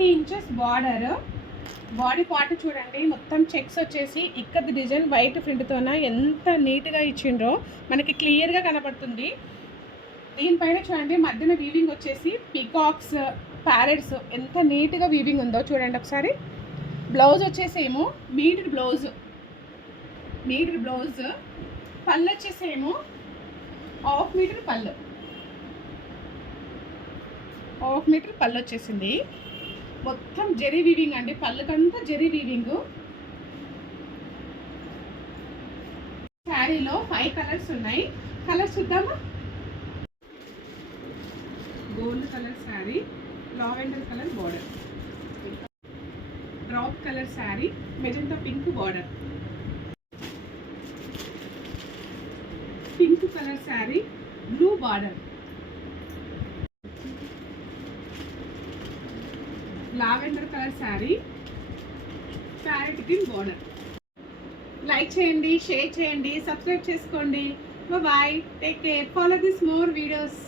30 inches border. Body part చూడండి, మొత్తం checks వచ్చేసి ఇక్కడ డిజైన్ వైట్ ప్రింట్తోన ఎంత నీట్గా ఇచ్చిండ్రో మనకి క్లియర్గా కనపడుతుంది. దీనిపైన చూడండి మధ్యన వీవింగ్ వచ్చేసి పికాక్స్, ప్యారెట్స్ ఎంత నీట్గా వీవింగ్ ఉందో చూడండి ఒకసారి. బ్లౌజ్ వచ్చేసేమో మీటర్ బ్లౌజ్, పళ్ళు వచ్చేసేమో 1/2 మీటర్ పళ్ళు, 1/2 మీటర్ పళ్ళు వచ్చేసింది. మొత్తం జెరీ వీవింగ్ అండి, పళ్ళకంతా జెరీ వీవింగ్. శారీలో 5 కలర్స్ ఉన్నాయి. కలర్స్ చూద్దామా? Gold colour sari, lavender colour border, drop colour sari, magenta pink border, pink colour sari, blue border, lavender colour sari, parrot green border. Like చేయండి, షేర్ చేయండి, సబ్స్క్రైబ్ చేసుకోండి. Bye, take care, follow this more videos.